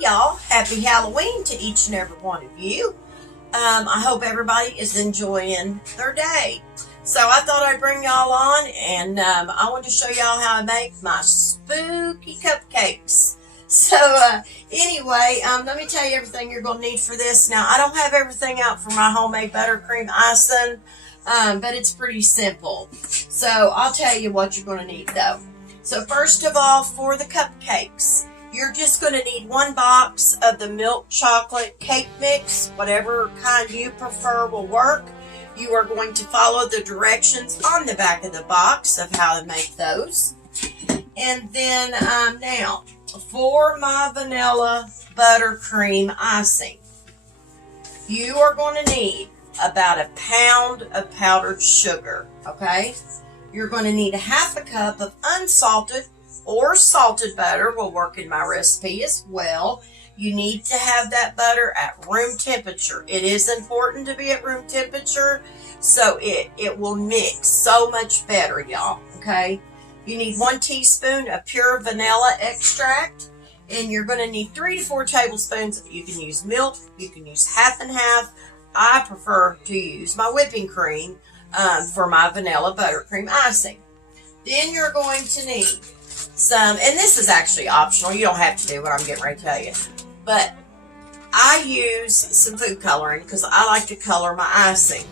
y'all. Happy Halloween to each and every one of you. I hope everybody is enjoying their day. So I thought I'd bring y'all on, and I want to show y'all how I make my spooky cupcakes. So anyway, let me tell you everything you're going to need for this. Now, I don't have everything out for my homemade buttercream icing, but it's pretty simple. So I'll tell you what you're going to need though. So first of all, for the cupcakes, you're just going to need 1 box of the milk chocolate cake mix. Whatever kind you prefer will work. You are going to follow the directions on the back of the box of how to make those. And then now, for my vanilla buttercream icing, you are going to need about 1 pound of powdered sugar, okay? You're going to need 1/2 cup of unsalted or salted butter will work in my recipe as well. You need to have that butter at room temperature. It is important to be at room temperature, so it will mix so much better, y'all, okay? You need 1 teaspoon of pure vanilla extract, and you're going to need 3 to 4 tablespoons. You can use milk, you can use 1/2 and 1/2. I prefer to use my whipping cream for my vanilla buttercream icing. Then you're going to need some, and this is actually optional. You don't have to do what I'm getting ready to tell you. But I use some food coloring because I like to color my icing.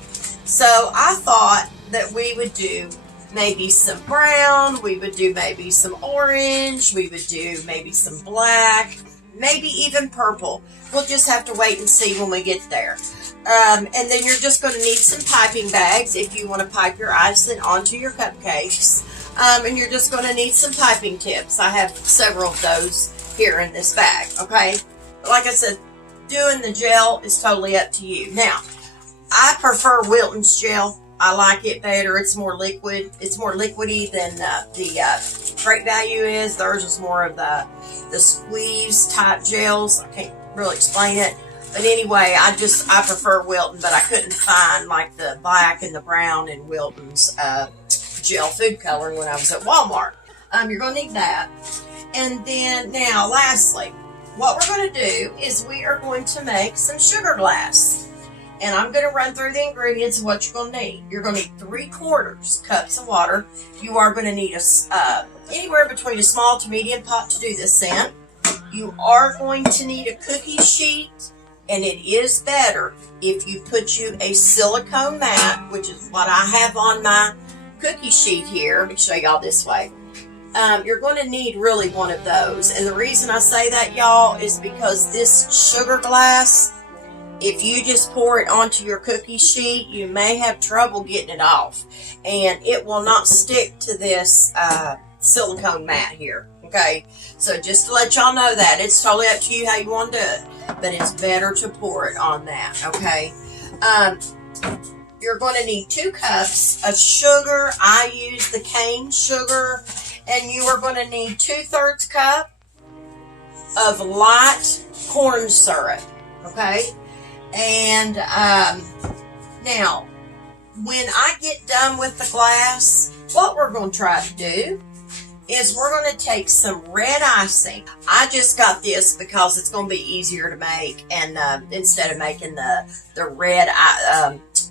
So I thought that we would do maybe some brown, we would do maybe some orange, we would do maybe some black, maybe even purple. We'll just have to wait and see when we get there. And then you're just going to need some piping bags if you want to pipe your icing onto your cupcakes. And you're just going to need some piping tips. I have several of those here in this bag, okay? Like I said, doing the gel is totally up to you. Now, I prefer Wilton's gel. I like it better. It's more liquid. It's more liquidy than the Great Value is. Theirs is more of the squeeze type gels. I can't really explain it. But anyway, I prefer Wilton, but I couldn't find like the black and the brown in Wilton's gel food coloring when I was at Walmart. You're going to need that. And then now, lastly, what we're going to do is we are going to make some sugar glass. And I'm going to run through the ingredients of what you're going to need. You're going to need 3/4 cups of water. You are going to need anywhere between a small to medium pot to do this in. You are going to need a cookie sheet. And it is better if you put you a silicone mat, which is what I have on my cookie sheet here. Let me show y'all this way. You're going to need really one of those. And the reason I say that, y'all, is because this sugar glass, if you just pour it onto your cookie sheet, you may have trouble getting it off. And it will not stick to this silicone mat here. Okay, so just to let y'all know that, it's totally up to you how you want to do it, but it's better to pour it on that, okay? You're going to need 2 cups of sugar. I use the cane sugar, and you are going to need 2/3 cup of light corn syrup, okay? And now, when I get done with the glass, what we're going to try to do is we're going to take some red icing. I just got this because it's going to be easier to make, and instead of making the red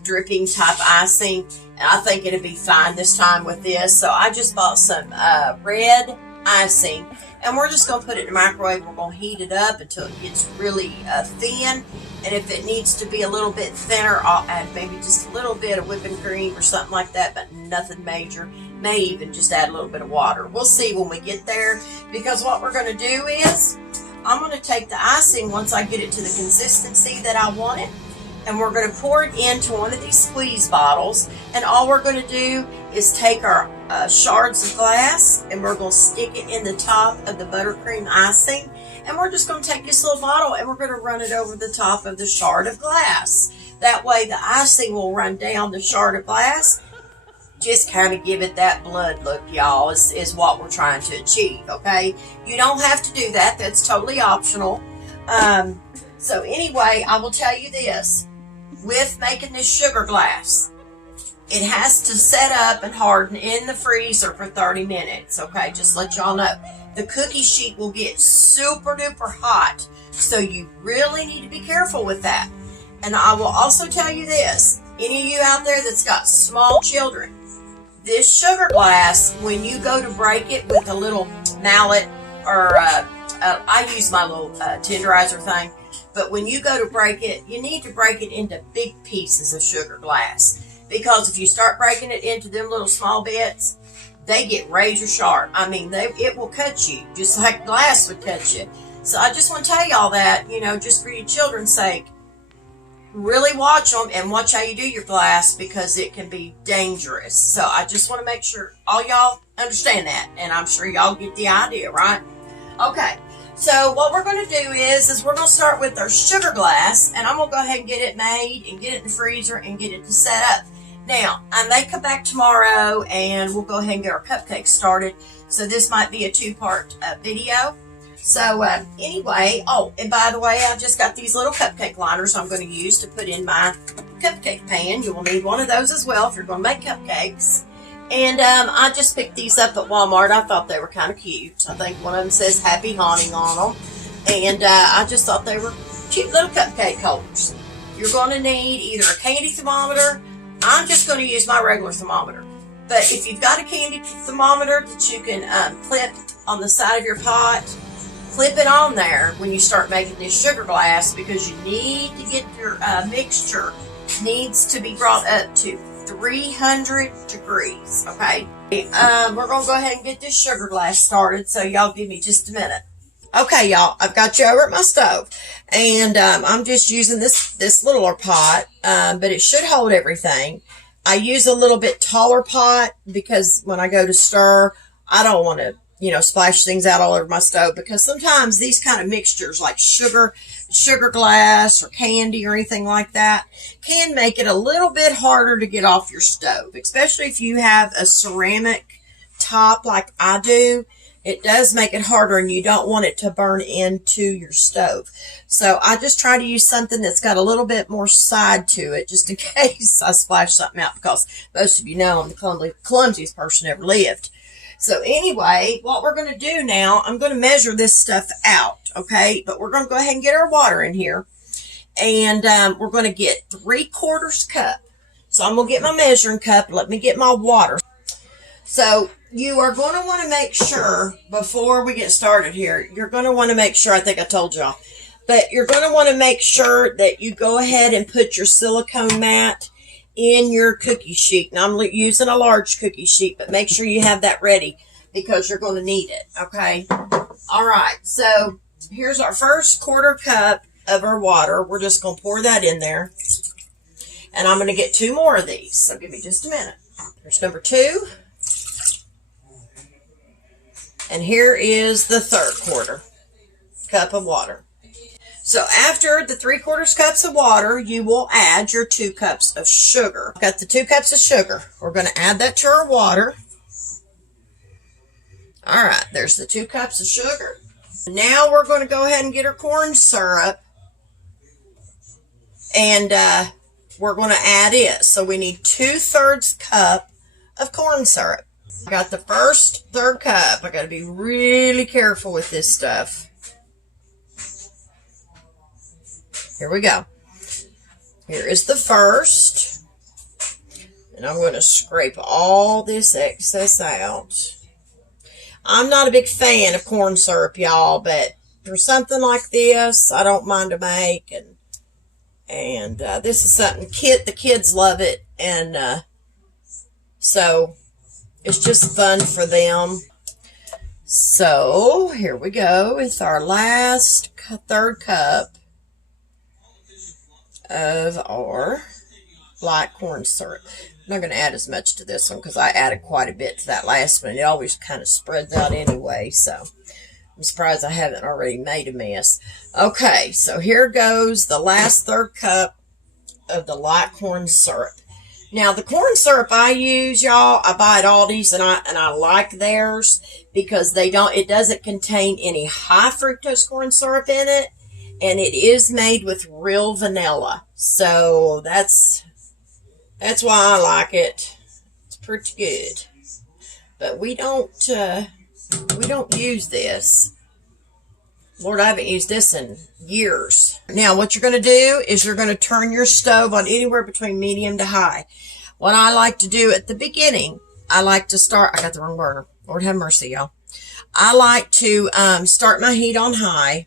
dripping type icing, I think it'll be fine this time with this. So I just bought some red icing, and we're just going to put it in the microwave. We're going to heat it up until it gets really thin, and if it needs to be a little bit thinner, I'll add maybe just a little bit of whipping cream or something like that, but nothing major. May even just add a little bit of water. We'll see when we get there, because what we're going to do is I'm going to take the icing once I get it to the consistency that I want it, and we're going to pour it into one of these squeeze bottles, and all we're going to do is take our shards of glass, and we're going to stick it in the top of the buttercream icing, and we're just going to take this little bottle and we're going to run it over the top of the shard of glass. That way the icing will run down the shard of glass. Just kind of give it that blood look, y'all, is what we're trying to achieve, okay? You don't have to do that. That's totally optional. So anyway, I will tell you this. With making this sugar glass, it has to set up and harden in the freezer for 30 minutes, okay? Just let y'all know. the cookie sheet will get super duper hot. So you really need to be careful with that. And I will also tell you this, any of you out there that's got small children, this sugar glass, when you go to break it with a little mallet, or I use my little tenderizer thing, but when you go to break it, you need to break it into big pieces of sugar glass, because if you start breaking it into them little small bits, they get razor sharp. I mean, it will cut you just like glass would cut you. So I just want to tell y'all that, you know, just for your children's sake, really watch them and watch how you do your glass, because it can be dangerous. So I just want to make sure all y'all understand that, and I'm sure y'all get the idea, right? Okay, so what we're going to do is we're going to start with our sugar glass, and I'm going to go ahead and get it made and get it in the freezer and get it to set up. Now, I may come back tomorrow and we'll go ahead and get our cupcakes started. So this might be a two-part video. So anyway, oh, and by the way, I've just got these little cupcake liners I'm going to use to put in my cupcake pan. You will need one of those as well if you're going to make cupcakes. And I just picked these up at Walmart. I thought they were kind of cute. I think one of them says Happy Haunting on them. And I just thought they were cute little cupcake holders. You're going to need either a candy thermometer. I'm just going to use my regular thermometer. But if you've got a candy thermometer that you can clip on the side of your pot, clip it on there when you start making this sugar glass, because you need to get your mixture needs to be brought up to 300 degrees, okay? We're going to go ahead and get this sugar glass started, so y'all give me just a minute. Okay, y'all, I've got you over at my stove, and I'm just using this littler pot, but it should hold everything. I use a little bit taller pot because when I go to stir, I don't want to, you know, splash things out all over my stove, because sometimes these kind of mixtures like sugar glass or candy or anything like that can make it a little bit harder to get off your stove, especially if you have a ceramic top like I do. It does make it harder, and you don't want it to burn into your stove. So I just try to use something that's got a little bit more side to it, just in case I splash something out, because most of you know I'm the clumsiest person ever lived. So anyway, what we're going to do now, I'm going to measure this stuff out, okay? But we're going to go ahead and get our water in here. And we're going to get 3/4 cup. So I'm going to get my measuring cup. Let me get my water. So you are going to want to make sure, before we get started here, you're going to want to make sure, I think I told y'all, but you're going to want to make sure that you go ahead and put your silicone mat in your cookie sheet. Now I'm using a large cookie sheet, but make sure you have that ready, because you're going to need it, okay? All right, so here's our first 1/4 cup of our water. We're just going to pour that in there, and I'm going to get 2 more of these, so give me just a minute. Here's number 2, and here is the 3/4 cup of water. So after the 3/4 cups of water, you will add your 2 cups of sugar. I've got the 2 cups of sugar. We're going to add that to our water. All right, there's the 2 cups of sugar. Now we're going to go ahead and get our corn syrup, and we're going to add it. So we need 2/3 cup of corn syrup. I got the first 1/3 cup. I got to be really careful with this stuff. Here we go. Here is the first. And I'm going to scrape all this excess out. I'm not a big fan of corn syrup, y'all, but for something like this, I don't mind to make. And this is something the kids love it. And so it's just fun for them. So here we go with our last 1/3 cup of our light corn syrup. I'm not going to add as much to this one because I added quite a bit to that last one. It always kind of spreads out anyway, so I'm surprised I haven't already made a mess. Okay, so here goes the last 1/3 cup of the light corn syrup. Now, the corn syrup I use, y'all, I buy at Aldi's, and I like theirs because it doesn't contain any high fructose corn syrup in it. And it is made with real vanilla. So that's why I like it. It's pretty good. But we don't We don't use this. Lord, I haven't used this in years. Now, what you're going to do is you're going to turn your stove on anywhere between medium to high. What I like to do at the beginning, I like to start, I got the wrong burner. Lord have mercy, y'all. I like to start my heat on high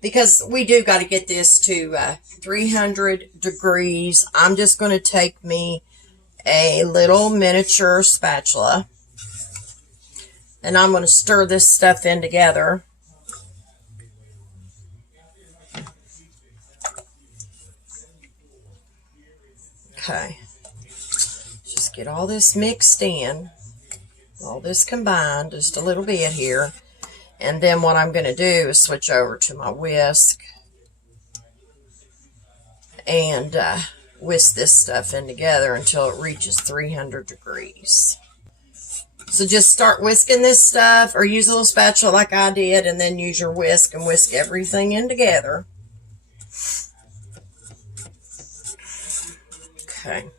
because we do got to get this to 300 degrees. I'm just going to take me a little miniature spatula and I'm going to stir this stuff in together. Okay, just get all this mixed in, all this combined, just a little bit here. And then what I'm going to do is switch over to my whisk and whisk this stuff in together until it reaches 300 degrees. So just start whisking this stuff or use a little spatula like I did and then use your whisk and whisk everything in together. Okay.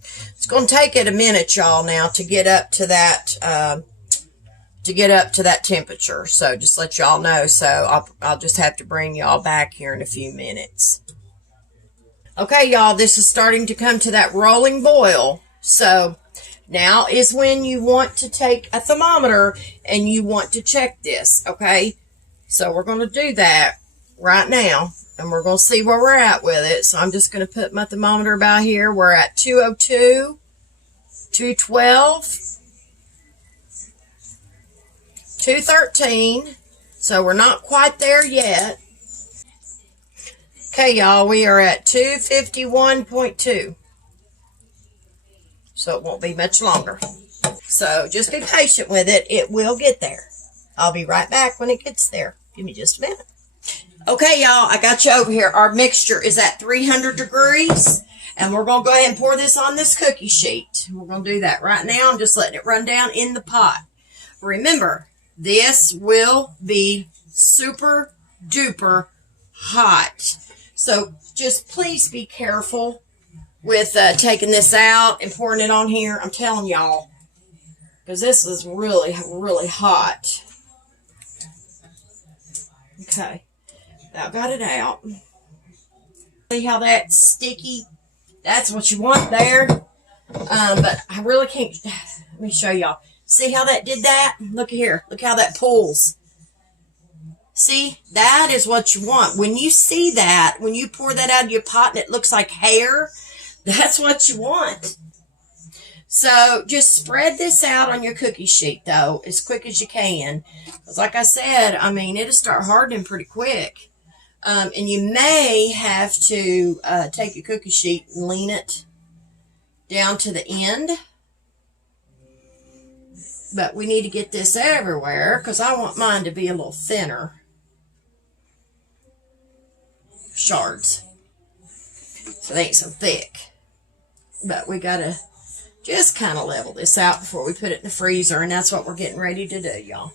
It's going to take it a minute, y'all, now to get up to that temperature. So just let y'all know. So I'll just have to bring y'all back here in a few minutes. Okay, y'all, this is starting to come to that rolling boil. So now is when you want to take a thermometer and you want to check this, okay? So we're going to do that right now. And we're going to see where we're at with it. So I'm just going to put my thermometer about here. We're at 202, 212, 213. So we're not quite there yet. Okay, y'all, we are at 251.2. So it won't be much longer. So just be patient with it. It will get there. I'll be right back when it gets there. Give me just a minute. Okay, y'all, I got you over here. Our mixture is at 300 degrees, and we're going to go ahead and pour this on this cookie sheet. We're going to do that right now. I'm just letting it run down in the pot. Remember, this will be super duper hot. So just please be careful with taking this out and pouring it on here. I'm telling y'all, because this is really, really hot. Okay. I got it out. See how that's sticky? That's what you want there. But I really can't. Let me show y'all. See how that did that? Look here. Look how that pulls. See? That is what you want. When you see that, when you pour that out of your pot and it looks like hair, that's what you want. So just spread this out on your cookie sheet, though, as quick as you can. Because like I said, I mean, it'll start hardening pretty quick. And you may have to take your cookie sheet and lean it down to the end. But we need to get this everywhere because I want mine to be a little thinner. Shards. So they ain't so thick. But we got to just kind of level this out before we put it in the freezer. And that's what we're getting ready to do, y'all.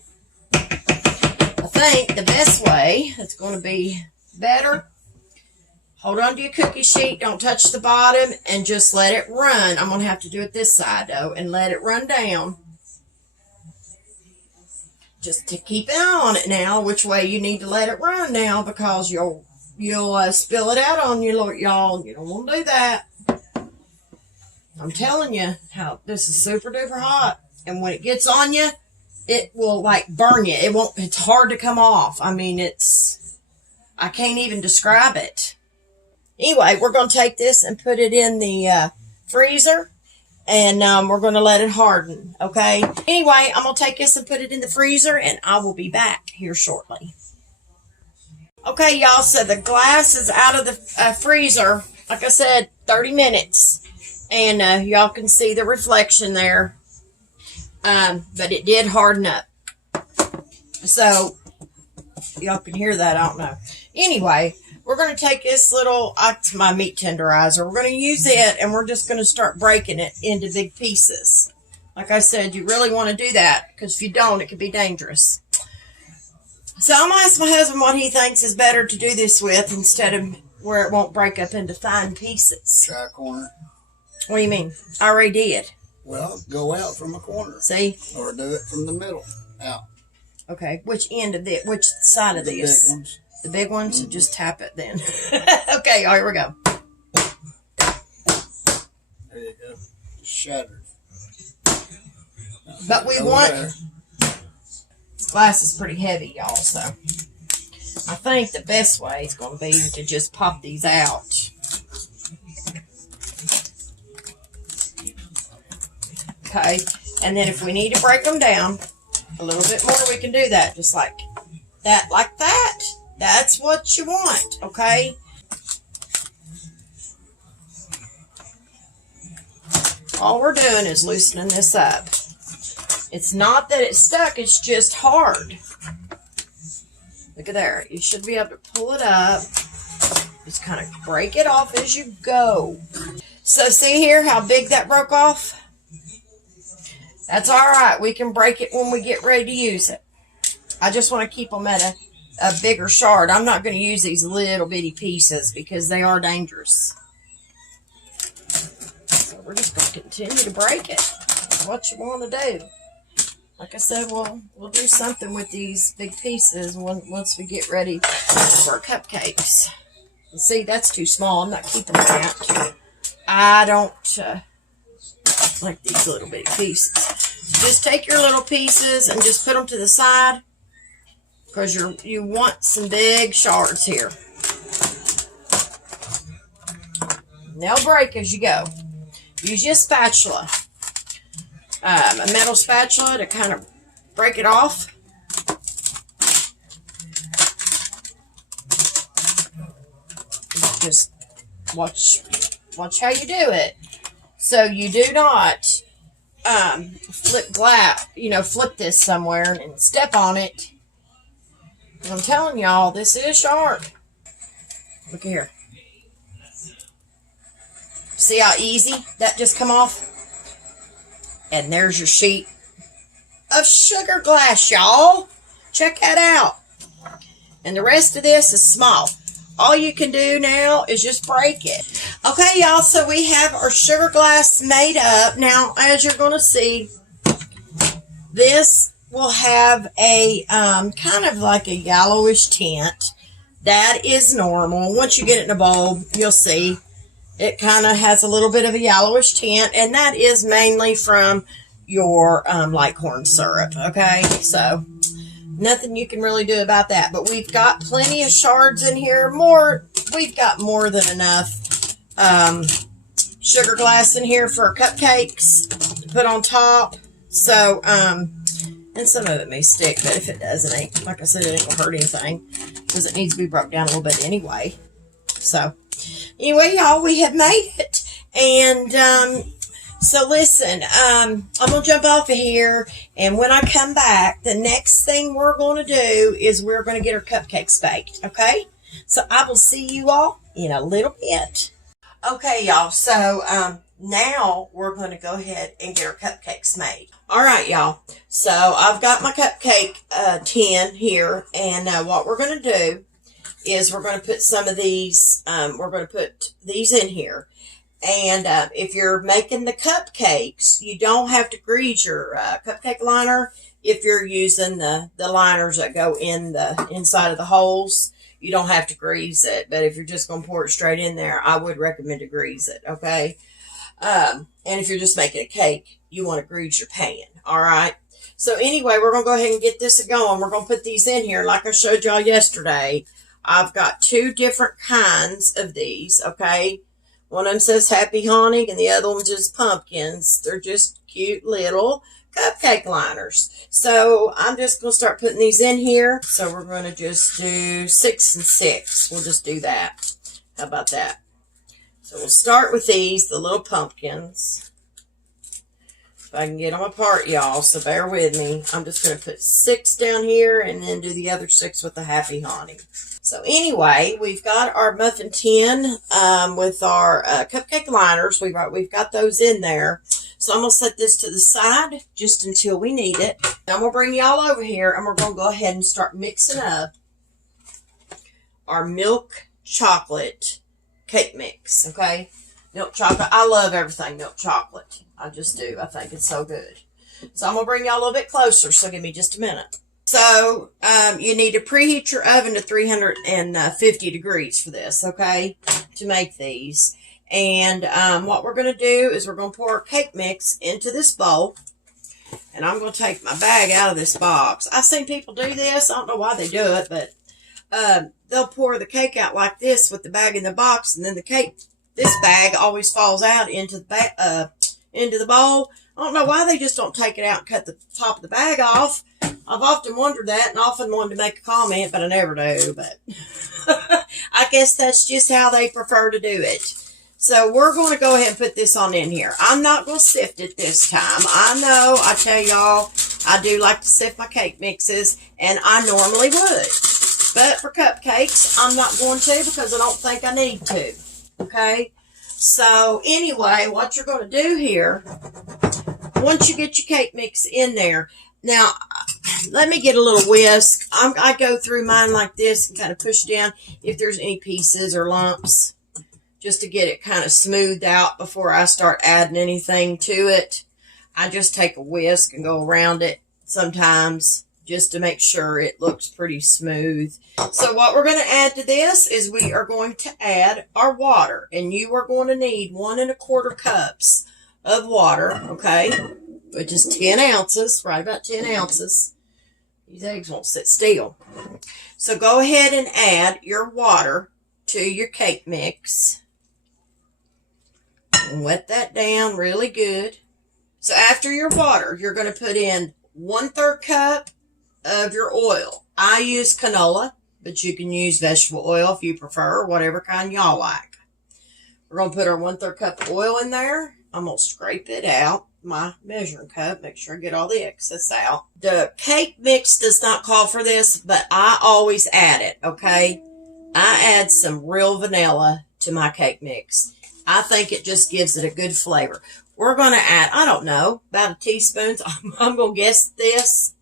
I think the best way that's going to be better, hold on to your cookie sheet, don't touch the bottom, and just let it run. I'm going to have to do it this side, though, and let it run down. Just to keep an eye on it now, which way you need to let it run now, because you'll spill it out on you, y'all. You don't want to do that. I'm telling you how this is super duper hot, and when it gets on you, it will like burn you. It's hard to come off. I mean, I can't even describe it. Anyway, we're going to take this and put it in the freezer, and we're going to let it harden, okay? Anyway, I'm going to take this and put it in the freezer, and I will be back here shortly. Okay, y'all, so the glass is out of the freezer, like I said, 30 minutes, and y'all can see the reflection there, but it did harden up. So y'all can hear that, I don't know. Anyway, we're going to take this little, my meat tenderizer. We're going to use it, and we're just going to start breaking it into big pieces. Like I said, you really want to do that, because if you don't, it could be dangerous. So I'm going to ask my husband what he thinks is better to do this with, instead of where it won't break up into fine pieces. Try a corner. What do you mean? I already did. Well, go out from a corner. See? Or do it from the middle. Out. Okay. Which end of it? Which side of this? The big ones. The big ones? Mm-hmm. Just tap it then. Okay, all right, here we go. There you go. Just shattered. But we want... This glass is pretty heavy, y'all, so... I think the best way is going to be to just pop these out. Okay, and then if we need to break them down a little bit more, we can do that, just like that, like that. That's what you want, okay? All we're doing is loosening this up. It's not that it's stuck, it's just hard. Look at there. You should be able to pull it up. Just kind of break it off as you go. So see here how big that broke off? That's all right. We can break it when we get ready to use it. I just want to keep them at a bigger shard. I'm not going to use these little bitty pieces because they are dangerous. So we're just going to continue to break it. That's what you want to do. Like I said, we'll do something with these big pieces once we get ready for our cupcakes. And see, that's too small. I'm not keeping that. I don't like these little bitty pieces. So just take your little pieces and just put them to the side because you want some big shards here. And they'll break as you go. Use your spatula. A metal spatula to kind of break it off. Just watch how you do it. So you do not flip this somewhere and step on it. I'm telling y'all, this is sharp. Look here. See how easy that just come off? And there's your sheet of sugar glass, y'all. Check that out. And the rest of this is small. All you can do now is just break it. Okay, y'all, so we have our sugar glass made up. Now, as you're going to see, this will have a kind of like a yellowish tint. That is normal. Once you get it in a bowl, you'll see. It kind of has a little bit of a yellowish tint, and that is mainly from your light corn syrup, okay? So, nothing you can really do about that. But we've got plenty of shards in here. We've got more than enough sugar glass in here for our cupcakes to put on top. So, and some of it may stick, but if it doesn't, like I said, it ain't gonna hurt anything because it needs to be broke down a little bit anyway. So, anyway, y'all, we have made it. And, so listen, I'm going to jump off of here. And when I come back, the next thing we're going to do is we're going to get our cupcakes baked. Okay? So I will see you all in a little bit. Okay, y'all. So, now we're going to go ahead and get our cupcakes made. All right, y'all. So I've got my cupcake tin here. And what we're going to do is we're going to put some of these, we're going to put these in here. And if you're making the cupcakes, you don't have to grease your cupcake liner if you're using the liners that go in the inside of the holes. You don't have to grease it. But if you're just going to pour it straight in there, I would recommend to grease it, okay? And if you're just making a cake, you want to grease your pan, all right? So anyway, we're going to go ahead and get this going. We're going to put these in here like I showed y'all yesterday. I've got two different kinds of these, okay? One of them says Happy Honey, and the other one just pumpkins. They're just cute little cupcake liners. So I'm just going to start putting these in here. So we're going to just do 6 and 6. We'll just do that. How about that? So we'll start with these, the little pumpkins. If I can get them apart, y'all, so bear with me. I'm just going to put 6 down here and then do the other 6 with the Happy Honey. So anyway, we've got our muffin tin with our cupcake liners. We've got those in there. So I'm going to set this to the side just until we need it. I'm going to bring y'all over here and we're going to go ahead and start mixing up our milk chocolate cake mix, okay? Milk chocolate. I love everything milk chocolate. I just do. I think it's so good. So I'm going to bring y'all a little bit closer, so give me just a minute. So you need to preheat your oven to 350 degrees for this, okay, to make these. And what we're going to do is we're going to pour our cake mix into this bowl. And I'm going to take my bag out of this box. I've seen people do this. I don't know why they do it, but they'll pour the cake out like this with the bag in the box, and then the cake, this bag always falls out into the bowl. I don't know why they just don't take it out and cut the top of the bag off. I've often wondered that and often wanted to make a comment, but I never do. But I guess that's just how they prefer to do it. So we're going to go ahead and put this on in here. I'm not going to sift it this time. I know, I tell y'all, I do like to sift my cake mixes, and I normally would. But for cupcakes, I'm not going to because I don't think I need to. Okay? So anyway, what you're going to do here, once you get your cake mix in there, now let me get a little whisk. I go through mine like this and kind of push down if there's any pieces or lumps, just to get it kind of smoothed out before I start adding anything to it. I just take a whisk and go around it sometimes just to make sure it looks pretty smooth. So what we're going to add to this is we are going to add our water. And you are going to need 1 1/4 cups of water, okay? Which is 10 ounces, right about 10 ounces. These eggs won't sit still. So go ahead and add your water to your cake mix. And wet that down really good. So after your water, you're going to put in 1/3 cup of your oil. I use canola, but you can use vegetable oil if you prefer, whatever kind y'all like. We're going to put our 1/3 cup of oil in there. I'm going to scrape it out, my measuring cup, make sure I get all the excess out. The cake mix does not call for this, but I always add it, okay? I add some real vanilla to my cake mix. I think it just gives it a good flavor. We're going to add, I don't know, about a teaspoon. I'm going to guess this.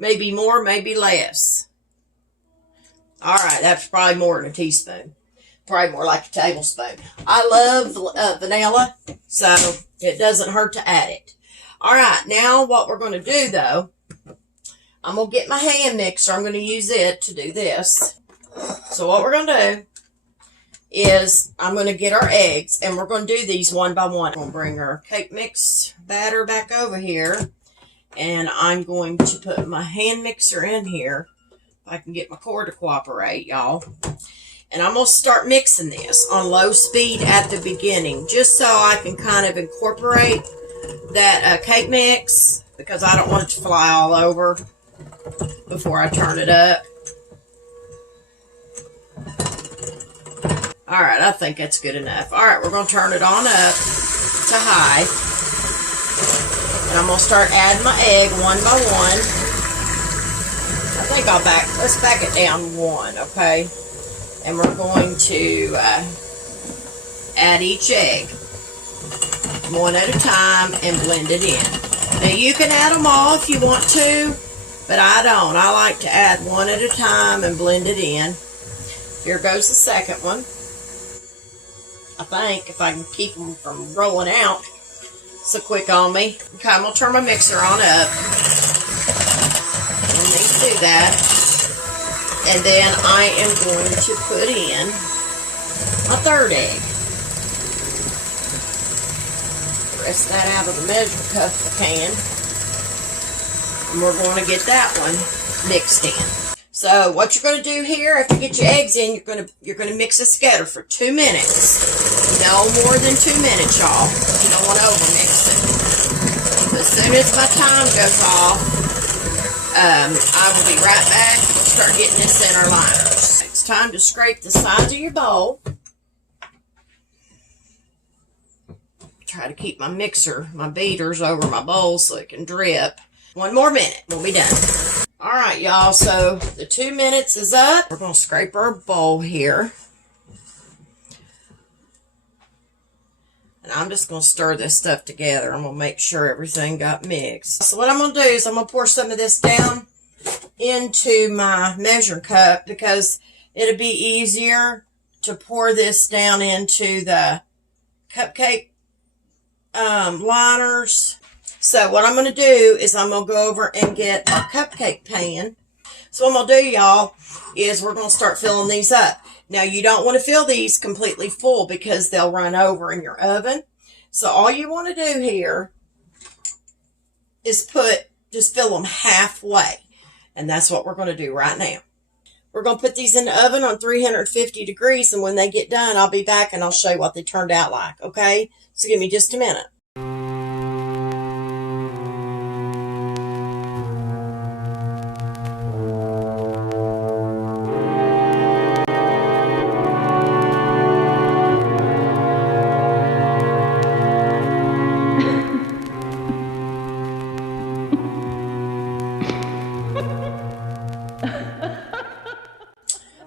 Maybe more, maybe less. All right, that's probably more than a teaspoon. Probably more like a tablespoon. I love vanilla, so it doesn't hurt to add it. All right, now what we're going to do, though, I'm going to get my hand mixer. I'm going to use it to do this. So what we're going to do is I'm going to get our eggs, and we're going to do these one by one. I'm going to bring our cake mix batter back over here, and I'm going to put my hand mixer in here. If I can get my cord to cooperate, y'all. And I'm going to start mixing this on low speed at the beginning, just so I can kind of incorporate that cake mix, because I don't want it to fly all over before I turn it up. All right, I think that's good enough. All right, we're going to turn it on up to high. And I'm going to start adding my egg one by one. I think let's back it down 1, okay? And we're going to add each egg one at a time and blend it in. Now, you can add them all if you want to, but I don't. I like to add one at a time and blend it in. Here goes the second one. I think, if I can keep them from rolling out so quick on me. Okay, I'm going to turn my mixer on up. I need to do that. And then I am going to put in my 3rd egg. Press that out of the measuring cup if I can. And we're going to get that one mixed in. So what you're going to do here, after you get your eggs in, you're going to mix this together for 2 minutes. No more than 2 minutes, y'all. You don't want to overmix it. As soon as my time goes off, I will be right back and start getting this in our liners. It's time to scrape the sides of your bowl. Try to keep my mixer, my beaters over my bowl so it can drip. 1 more minute, we'll be done. All right, y'all, so the 2 minutes is up. We're going to scrape our bowl here. And I'm just going to stir this stuff together. I'm going to make sure everything got mixed. So what I'm going to do is I'm going to pour some of this down into my measuring cup, because it'll be easier to pour this down into the cupcake liners. So what I'm going to do is I'm going to go over and get our cupcake pan. So what I'm going to do, y'all, is we're going to start filling these up. Now, you don't want to fill these completely full because they'll run over in your oven. So all you want to do here is just fill them halfway. And that's what we're going to do right now. We're going to put these in the oven on 350 degrees. And when they get done, I'll be back and I'll show you what they turned out like. Okay? So give me just a minute.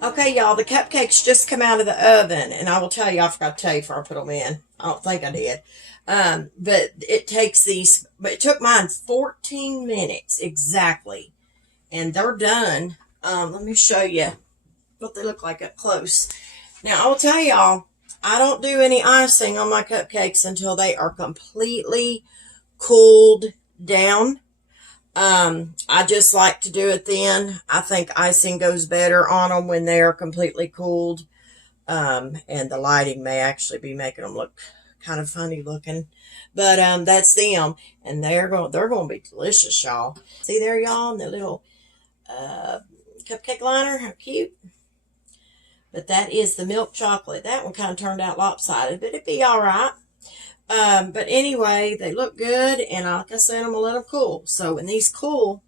Okay, y'all, the cupcakes just come out of the oven, and I will tell you, I forgot to tell you before I put them in. I don't think I did. But it takes these, but it took mine 14 minutes exactly, and they're done. Let me show you what they look like up close. Now, I will tell y'all, I don't do any icing on my cupcakes until they are completely cooled down. I just like to do it then. I think icing goes better on them when they are completely cooled. And the lighting may actually be making them look kind of funny looking. But that's them. And they're going to be delicious, y'all. See there, y'all, in the little cupcake liner? How cute. But that is the milk chocolate. That one kind of turned out lopsided, but it'd be all right. But anyway, they look good, and like I said, I'm going to let them cool. So when these cool,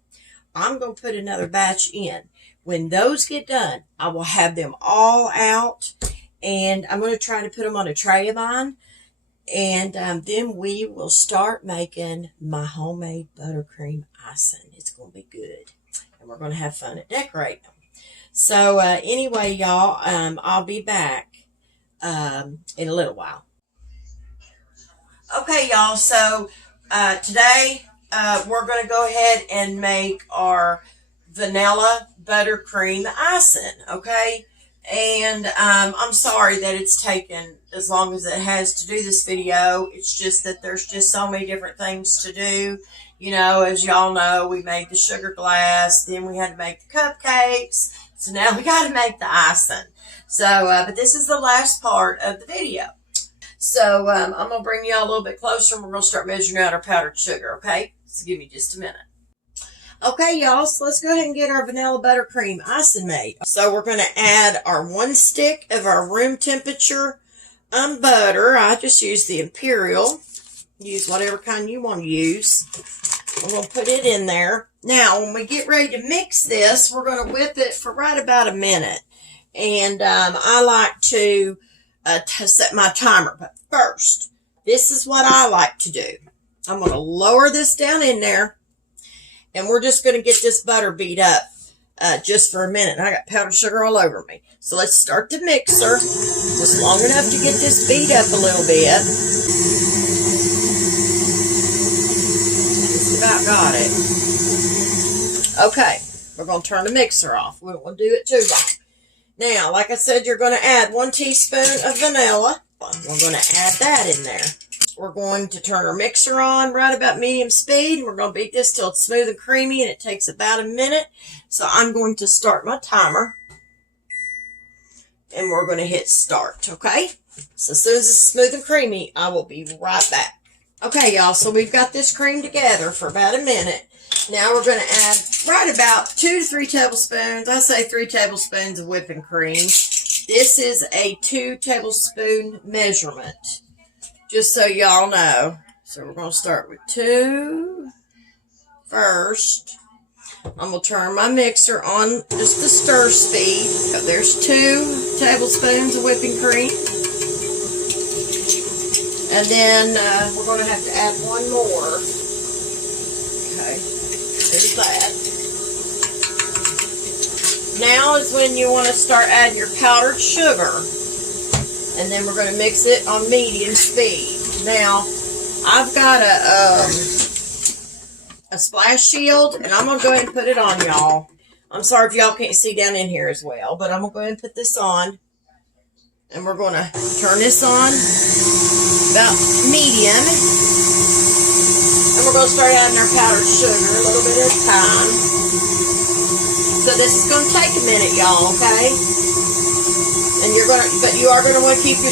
I'm going to put another batch in. When those get done, I will have them all out, and I'm going to try to put them on a tray of mine, and then we will start making my homemade buttercream icing. It's going to be good, and we're going to have fun at decorating them. So anyway, y'all, I'll be back in a little while. Okay, y'all, so today we're going to go ahead and make our vanilla buttercream icing, okay? And I'm sorry that it's taken as long as it has to do this video. It's just that there's just so many different things to do. You know, as y'all know, we made the sugar glass, then we had to make the cupcakes, so now we got to make the icing. So, but this is the last part of the video. So I'm going to bring y'all a little bit closer, and we're going to start measuring out our powdered sugar, okay? So give me just a minute. Okay, y'all, so let's go ahead and get our vanilla buttercream icing made. So we're going to add our 1 stick of our room temperature butter. I just use the Imperial. Use whatever kind you want to use. We're going to put it in there. Now, when we get ready to mix this, we're going to whip it for right about a minute. And I like to set my timer. But first, this is what I like to do. I'm going to lower this down in there, and we're just going to get this butter beat up just for a minute. And I got powdered sugar all over me. So let's start the mixer just long enough to get this beat up a little bit. Just about got it. Okay, we're going to turn the mixer off. We don't want to do it too long. Now, like I said, you're going to add 1 teaspoon of vanilla. We're going to add that in there. We're going to turn our mixer on right about medium speed. We're going to beat this till it's smooth and creamy, and it takes about a minute. So I'm going to start my timer, and we're going to hit start, okay? So as soon as it's smooth and creamy, I will be right back. Okay, y'all, so we've got this cream together for about a minute. Now we're going to add right about 2 to 3 tablespoons. I say 3 tablespoons of whipping cream. This is a 2 tablespoon measurement, just so y'all know. So we're going to start with 2 first. I'm going to turn my mixer on just the stir speed. So there's 2 tablespoons of whipping cream. And then we're going to have to add 1 more. Okay, there's that. Now is when you want to start adding your powdered sugar. And then we're going to mix it on medium speed. Now, I've got a splash shield, and I'm going to go ahead and put it on, y'all. I'm sorry if y'all can't see down in here as well, but I'm going to go ahead and put this on. And we're going to turn this on. about medium. And we're going to start adding our powdered sugar a little bit at a time. So this is going to take a minute, y'all, okay? And you are going to want to keep your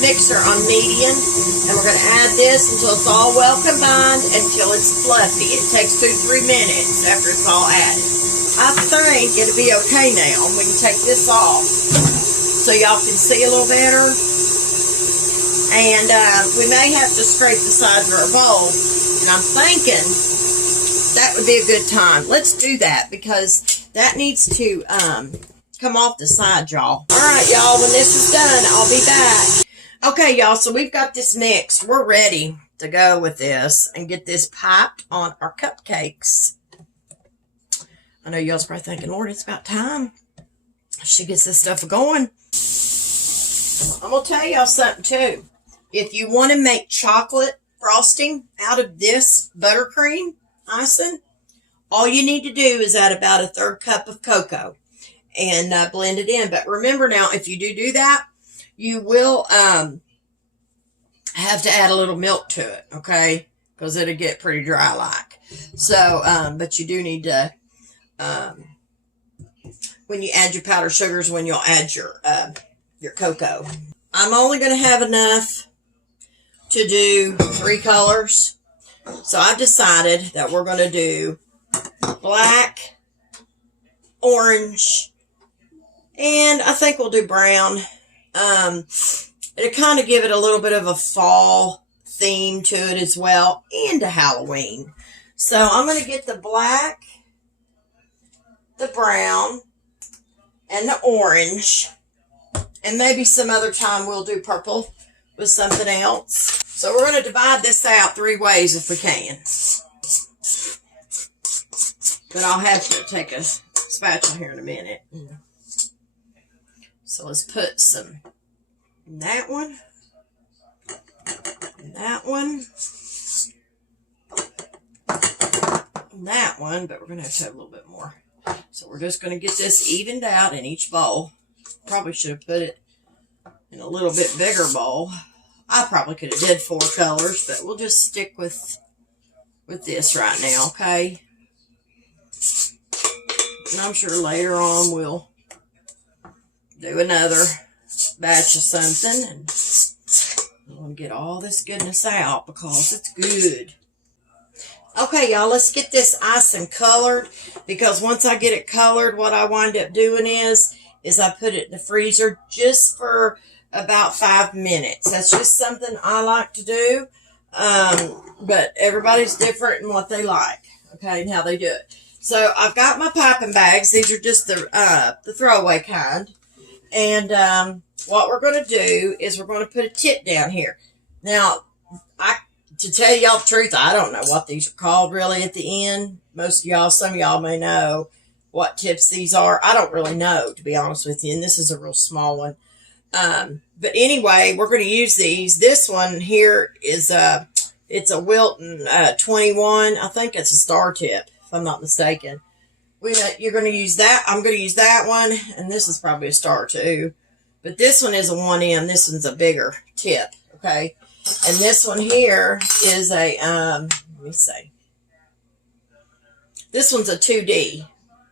mixer on medium. And we're going to add this until it's all well combined, until it's fluffy. It takes 2 to 3 minutes after it's all added. I think it'll be okay now. We can take this off so y'all can see a little better. And we may have to scrape the sides of our bowl. And I'm thinking that would be a good time. Let's do that because that needs to come off the side, y'all. All right, y'all, when this is done, I'll be back. Okay, y'all, so we've got this mixed. We're ready to go with this and get this piped on our cupcakes. I know y'all's probably thinking, Lord, it's about time she gets this stuff going. I'm going to tell y'all something, too. If you want to make chocolate frosting out of this buttercream icing, all you need to do is add about 1/3 cup of cocoa and blend it in. But remember now, if you do that, you will have to add a little milk to it, okay? Because it'll get pretty dry like. So, but you do need to, when you add your powdered sugars, when you'll add your cocoa. I'm only going to have enough to do 3 colors. So I've decided that we're going to do black, orange, and I think we'll do brown. It'll kind of give it a little bit of a fall theme to it as well, and a Halloween. So I'm going to get the black, the brown, and the orange, and maybe some other time we'll do purple with something else. So we're going to divide this out 3 ways if we can. But I'll have to take a spatula here in a minute. So let's put some in that one, and that one, and that one, but we're going to have a little bit more. So we're just going to get this evened out in each bowl. Probably should have put it in a little bit bigger bowl. I probably could have did 4 colors, but we'll just stick with this right now, okay? And I'm sure later on we'll do another batch of something, and we'll get all this goodness out because it's good. Okay, y'all, let's get this icing colored, because once I get it colored, what I wind up doing is I put it in the freezer just for about 5 minutes. That's just something I like to do, but everybody's different in what they like, okay, and how they do it. So I've got my piping bags. These are just the throwaway kind. And what we're going to do is we're going to put a tip down here. Now, to tell y'all the truth, I don't know what these are called really at the end. Most of y'all, some of y'all may know what tips these are. I don't really know, to be honest with you. And this is a real small one. But anyway, we're going to use these. This one here is it's a Wilton 21. I think it's a star tip, if I'm not mistaken. You're going to use that. I'm going to use that one, and this is probably a star too. But this one is a 1M. This one's a bigger tip, okay? And this one here is a, let me see. This one's a 2D,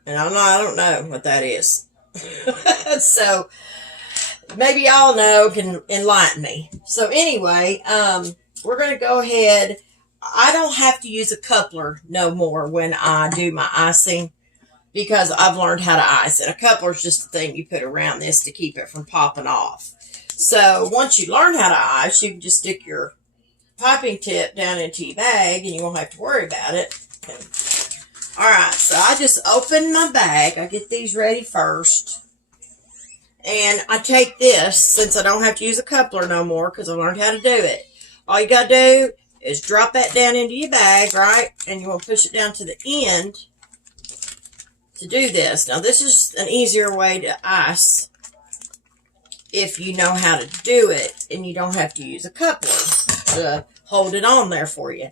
and I don't know what that is. So maybe y'all know, can enlighten me. So anyway, we're going to go ahead. I don't have to use a coupler no more when I do my icing, because I've learned how to ice it. A coupler is just a thing you put around this to keep it from popping off. So once you learn how to ice, you can just stick your piping tip down into your bag and you won't have to worry about it. Okay. All right, so I just open my bag. I get these ready first. And I take this, since I don't have to use a coupler no more because I learned how to do it. All you got to do is drop that down into your bag, right? And you want to push it down to the end to do this. Now, this is an easier way to ice if you know how to do it and you don't have to use a coupler to hold it on there for you.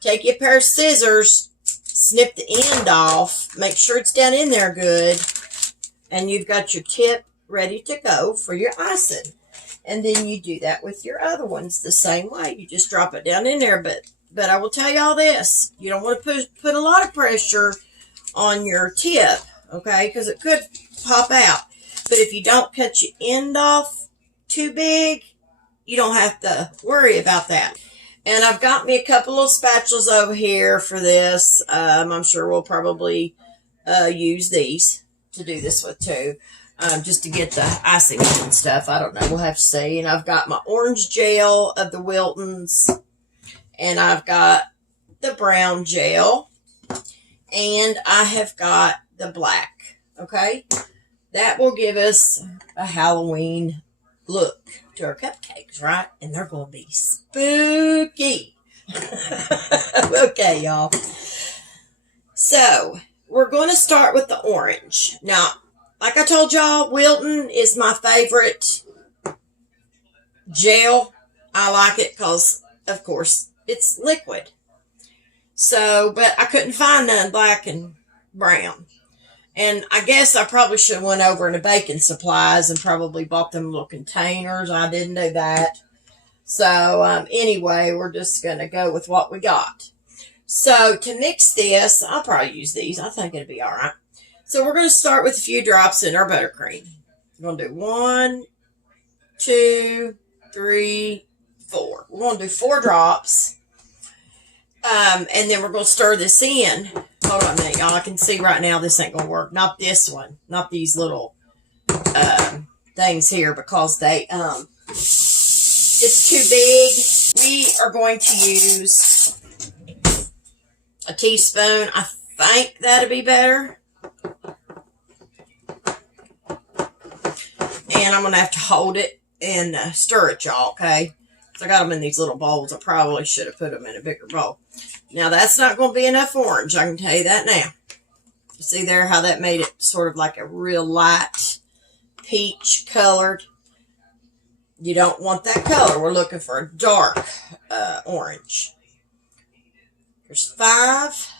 Take your pair of scissors, snip the end off, make sure it's down in there good, and you've got your tip ready to go for your icing. And then you do that with your other ones the same way. You just drop it down in there. But I will tell y'all this. You don't want to put a lot of pressure on your tip, okay? Because it could pop out. But if you don't cut your end off too big, you don't have to worry about that. And I've got me a couple of spatulas over here for this. I'm sure we'll probably use these to do this with too. Just to get the icing and stuff. I don't know. We'll have to see. And I've got my orange gel of the Wiltons. And I've got the brown gel. And I have got the black. Okay? That will give us a Halloween look to our cupcakes, right? And they're going to be spooky. Okay, y'all. So, we're going to start with the orange. Now, like I told y'all, Wilton is my favorite gel. I like it because, of course, it's liquid. So, but I couldn't find none black and brown. And I guess I probably should have went over into baking supplies and probably bought them little containers. I didn't do that. So, anyway, we're just going to go with what we got. So, to mix this, I'll probably use these. I think it'll be all right. So we're going to start with a few drops in our buttercream. We're going to do 1, 2, 3, 4. We're going to do 4 drops. And then we're going to stir this in. Hold on a minute, y'all. I can see right now this ain't going to work. Not this one. Not these little things here because they it's too big. We are going to use a teaspoon. I think that'd be better. And I'm going to have to hold it and stir it, y'all, okay? So I got them in these little bowls. I probably should have put them in a bigger bowl. Now, that's not going to be enough orange. I can tell you that now. You see there how that made it sort of like a real light peach colored? You don't want that color. We're looking for a dark orange. There's 5,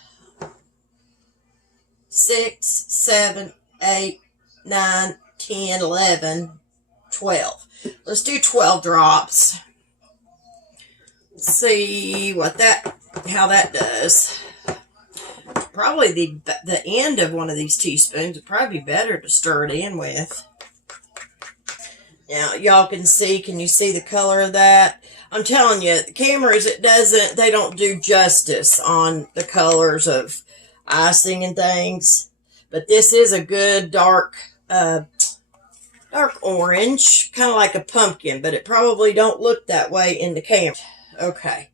6, 7, 8, 9, 10, 11, 12. Let's do 12 drops. Let's see how that does. Probably the end of one of these teaspoons would probably be better to stir it in with. Now, y'all can you see the color of that? I'm telling you, the cameras, they don't do justice on the colors of icing and things. But this is a good dark orange, kind of like a pumpkin, but it probably don't look that way in the camera. Okay,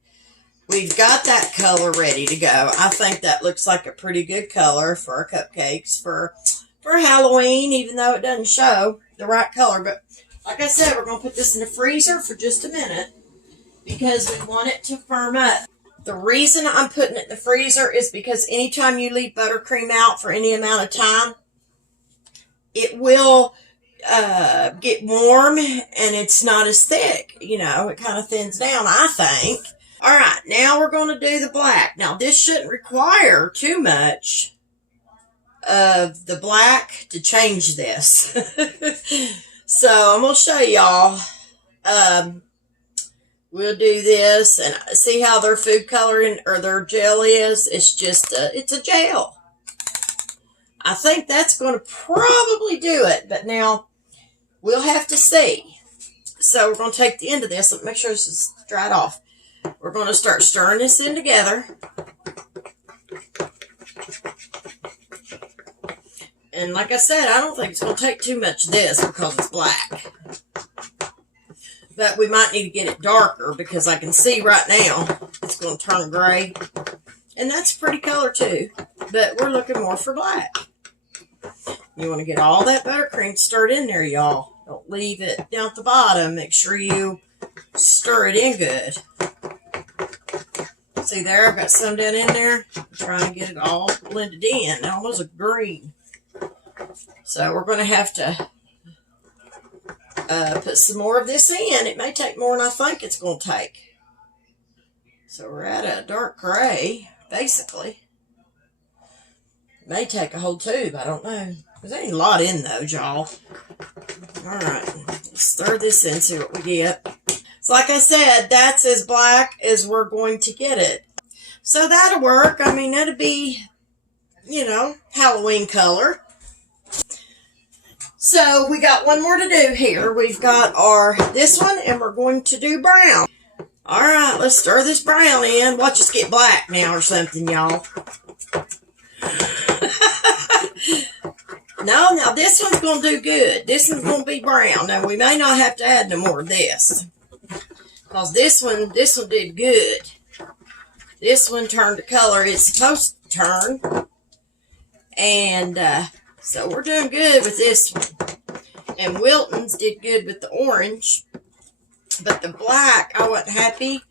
we've got that color ready to go. I think that looks like a pretty good color for our cupcakes for Halloween, even though it doesn't show the right color. But like I said, we're going to put this in the freezer for just a minute because we want it to firm up. The reason I'm putting it in the freezer is because anytime you leave buttercream out for any amount of time, it will get warm and it's not as thick. You know, it kind of thins down, I think. All right, now we're going to do the black. Now, this shouldn't require too much of the black to change this. So, I'm going to show y'all. We'll do this and see how their food coloring or their gel is. It's just, it's a gel. I think that's going to probably do it, but now we'll have to see. So we're going to take the end of this. Let's make sure this is dried off. We're going to start stirring this in together. And like I said, I don't think it's going to take too much of this because it's black. But we might need to get it darker because I can see right now it's going to turn gray. And that's a pretty color too. But we're looking more for black. You want to get all that buttercream stirred in there, y'all. Don't leave it down at the bottom. Make sure you stir it in good. See there, I've got some down in there. I'm trying to get it all blended in. It almost looks green. So we're going to have to put some more of this in. It may take more than I think it's going to take. So we're at a dark gray, basically. It may take a whole tube. I don't know. There's ain't a lot in those, y'all. All right, let's stir this in, see what we get. So like I said, that's as black as we're going to get it. So that'll work. I mean, that'll be, you know, Halloween color. So we got one more to do here. We've got this one, and we're going to do brown. All right, let's stir this brown in. Watch us get black now or something, y'all. No, now this one's going to do good. This one's going to be brown. Now, we may not have to add no more of this. Because this one did good. This one turned the color it's supposed to turn. And so we're doing good with this one. And Wilton's did good with the orange. But the black, I wasn't happy.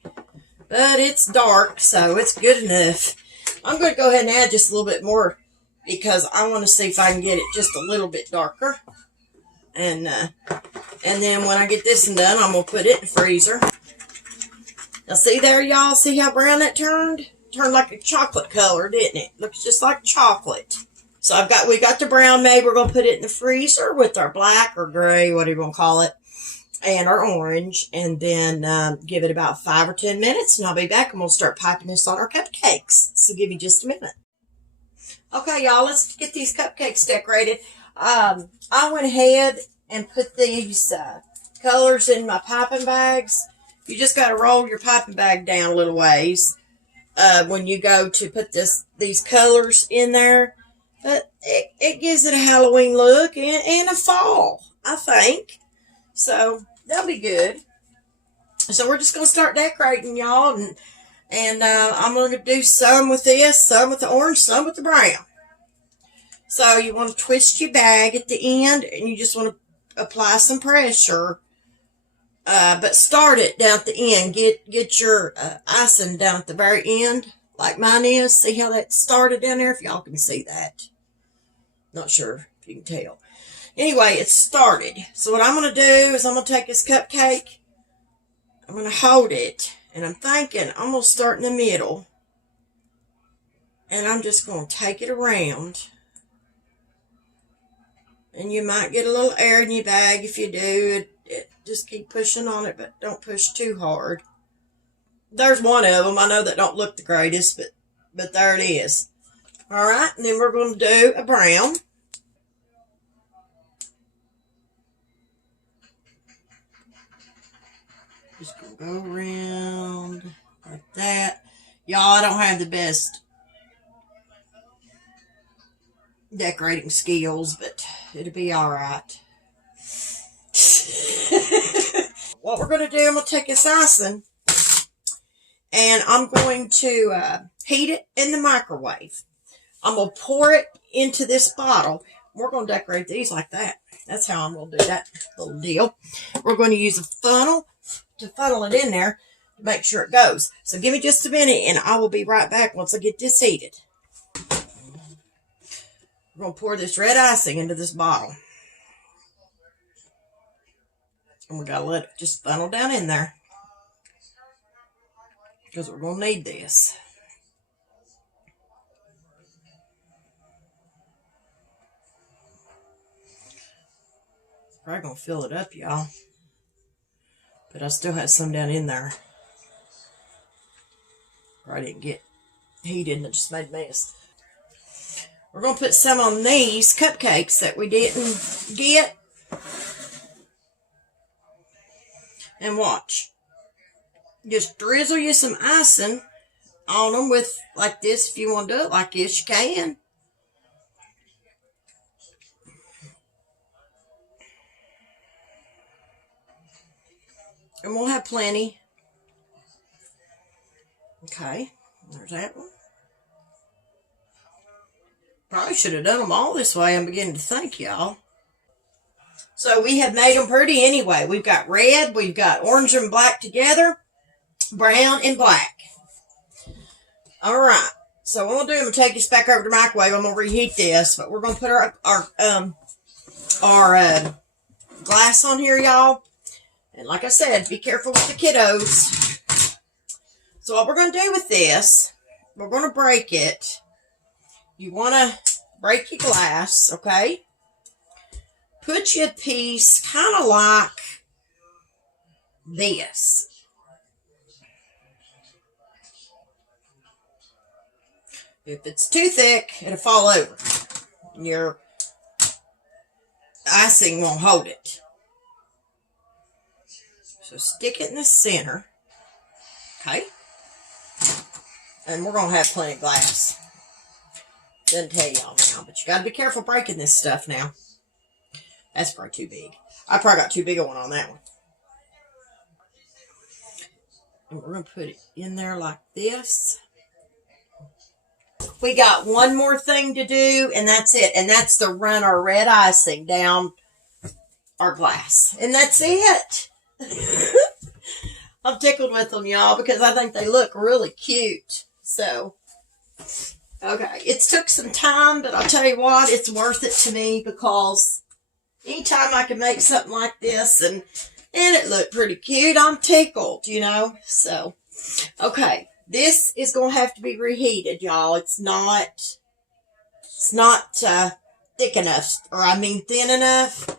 But it's dark, so it's good enough. I'm going to go ahead and add just a little bit more, because I want to see if I can get it just a little bit darker. And then when I get this one done, I'm going to put it in the freezer. Now see there, y'all? See how brown that turned? Turned like a chocolate color, didn't it? Looks just like chocolate. So we got the brown made. We're going to put it in the freezer with our black or gray, whatever you want to call it, and our orange. And then give it about 5 or 10 minutes, and I'll be back, and we'll start piping this on our cupcakes. So give me just a minute. Okay, y'all, let's get these cupcakes decorated. I went ahead and put these colors in my piping bags. You just got to roll your piping bag down a little ways when you go to put these colors in there. But it gives it a Halloween look and a fall, I think. So that'll be good. So we're just going to start decorating, y'all. And I'm going to do some with this, some with the orange, some with the brown. So you want to twist your bag at the end, and you just want to apply some pressure. But start it down at the end. Get your icing down at the very end, like mine is. See how that started down there? If y'all can see that. Not sure if you can tell. Anyway, it started. So what I'm going to do is I'm going to take this cupcake. I'm going to hold it. And I'm thinking I'm going to start in the middle. And I'm just going to take it around. And you might get a little air in your bag if you do. Just keep pushing on it, but don't push too hard. There's one of them. I know that don't look the greatest, but there it is. All right, and then we're going to do a brown. Just going to go around like that. Y'all, I don't have the best decorating skills, but it'll be all right. What we're going to do, I'm going to take this icing and I'm going to heat it in the microwave. I'm going to pour it into this bottle. We're going to decorate these like that. That's how I'm going to do that little deal. We're going to use a funnel to funnel it in there to make sure it goes. So give me just a minute and I will be right back once I get this heated. We're going to pour this red icing into this bottle. And we got to let it just funnel down in there, because we're going to need this. Probably going to fill it up, y'all. But I still have some down in there. I didn't get heated and it just made a mess. We're going to put some on these cupcakes that we didn't get. And watch. Just drizzle you some icing on them with like this. If you want to do it like this, you can. And we'll have plenty. Okay, there's that one. Probably should have done them all this way. I'm beginning to think, y'all. So we have made them pretty anyway. We've got red, we've got orange and black together, brown and black. All right. So what I'm going to do, I'm going to take this back over to the microwave. I'm going to reheat this, but we're going to put our glass on here, y'all. And like I said, be careful with the kiddos. So what we're going to do with this, we're going to break it. You want to break your glass, okay? put you a piece kind of like this. If it's too thick, it'll fall over. Your icing won't hold it. So stick it in the center. Okay. And we're going to have plenty of glass. Doesn't tell y'all now, but you got to be careful breaking this stuff now. That's probably too big. I probably got too big a one on that one. And we're going to put it in there like this. We got one more thing to do, and that's it. And that's to run our red icing down our glass. And that's it. I'm tickled with them, y'all, because I think they look really cute. So, okay. It took some time, but I'll tell you what, it's worth it to me because anytime I can make something like this and it looked pretty cute, I'm tickled, you know. So, okay. This is going to have to be reheated, y'all. It's not thick enough, or I mean thin enough.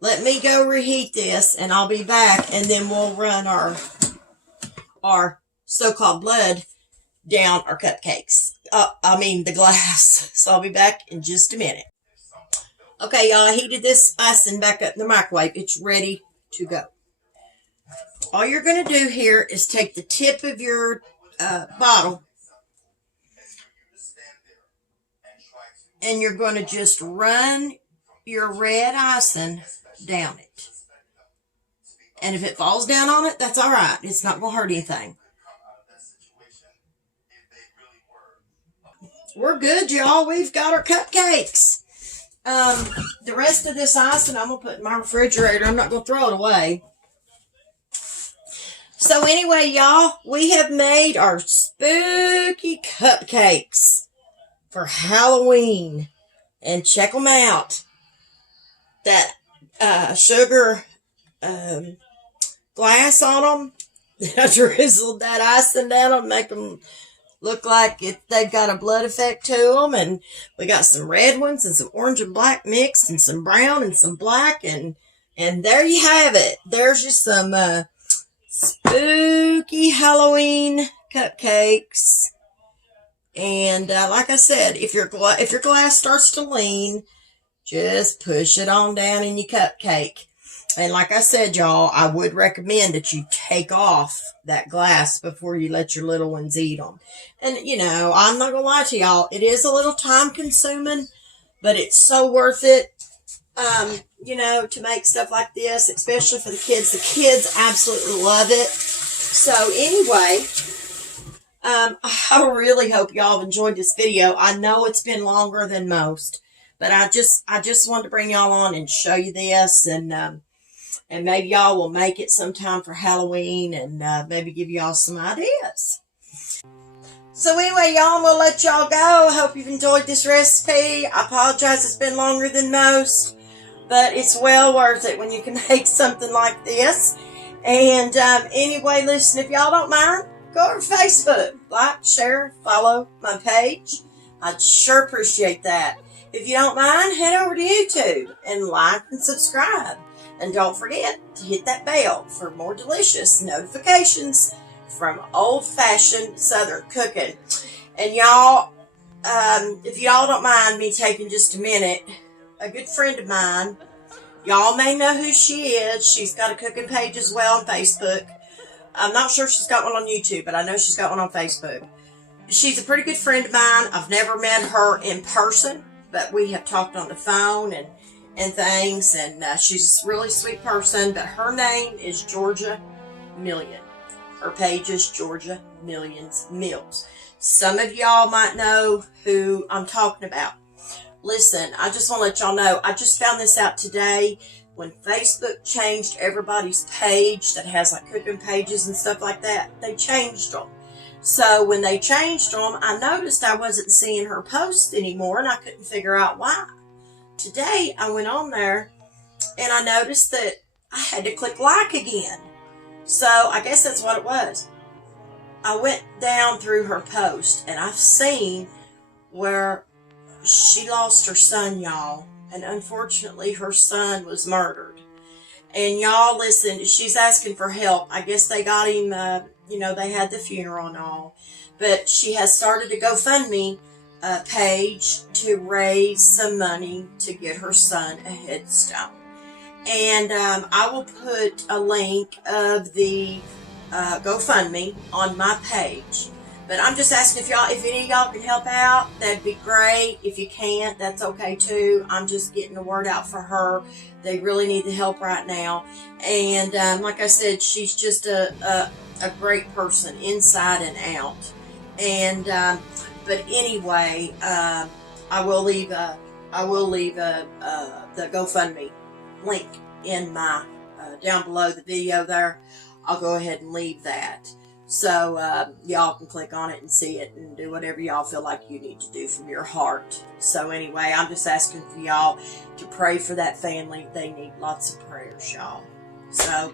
Let me go reheat this, and I'll be back, and then we'll run our so-called blood down our cupcakes. The glass. So I'll be back in just a minute. Okay, y'all, I heated this icing back up in the microwave. It's ready to go. All you're going to do here is take the tip of your bottle, and you're going to just run your red icing down it. And if it falls down on it, that's all right. It's not going to hurt anything. We're good, y'all. We've got our cupcakes. The rest of this icing I'm going to put in my refrigerator. I'm not going to throw it away. So anyway, y'all, we have made our spooky cupcakes for Halloween. And check them out. That sugar glass on them. I drizzled that icing down them, make them look like they've got a blood effect to them. And we got some red ones and some orange and black mixed and some brown and some black. And there you have it. There's just some spooky Halloween cupcakes. And like I said, if your glass starts to lean, just push it on down in your cupcake. And like I said, y'all, I would recommend that you take off that glass before you let your little ones eat them. And, you know, I'm not going to lie to y'all, it is a little time consuming, but it's so worth it, you know, to make stuff like this, especially for the kids. The kids absolutely love it. So anyway, I really hope y'all have enjoyed this video. I know it's been longer than most, but I just wanted to bring y'all on and show you this, and maybe y'all will make it sometime for Halloween, and maybe give y'all some ideas. So anyway, y'all, I'm going to let y'all go. I hope you've enjoyed this recipe. I apologize it's been longer than most, but it's well worth it when you can make something like this. And anyway, listen, if y'all don't mind, go over to Facebook. Like, share, follow my page. I'd sure appreciate that. If you don't mind, head over to YouTube and like and subscribe. And don't forget to hit that bell for more delicious notifications from old-fashioned Southern cooking. And y'all, if y'all don't mind me taking just a minute, a good friend of mine, y'all may know who she is. She's got a cooking page as well on Facebook. I'm not sure if she's got one on YouTube, but I know she's got one on Facebook. She's a pretty good friend of mine. I've never met her in person, but we have talked on the phone and things, and she's a really sweet person, but her name is Georgia Million. Her page is Georgia Millions Meals. Some of y'all might know who I'm talking about. Listen, I just want to let y'all know, I just found this out today. When Facebook changed everybody's page that has like cooking pages and stuff like that, they changed them. So when they changed them, I noticed I wasn't seeing her post anymore, and I couldn't figure out why. Today, I went on there, and I noticed that I had to click like again. So I guess that's what it was. I went down through her post, and I've seen where she lost her son, y'all. and unfortunately her son was murdered. And y'all listen, she's asking for help. I guess they got him, they had the funeral and all. But she has started a GoFundMe page to raise some money to get her son a headstone. And I will put a link of the GoFundMe on my page. But I'm just asking if any of y'all can help out, that'd be great. If you can't, that's okay too. I'm just getting the word out for her. They really need the help right now. And like I said, she's just a great person inside and out. And but anyway, I will leave the GoFundMe link in my down below the video there. I'll go ahead and leave that. So y'all can click on it and see it and do whatever y'all feel like you need to do from your heart. So anyway, I'm just asking for y'all to pray for that family. They need lots of prayers, y'all. So,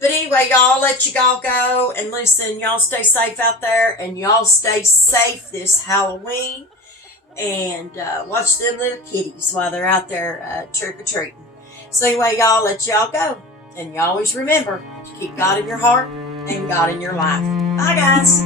but anyway, y'all, let you all go. And listen, y'all stay safe out there. And y'all stay safe this Halloween. And watch them little kitties while they're out there trick-or-treating. So anyway, y'all, let y'all go. And you always remember to keep God in your heart and God in your life. Bye, guys.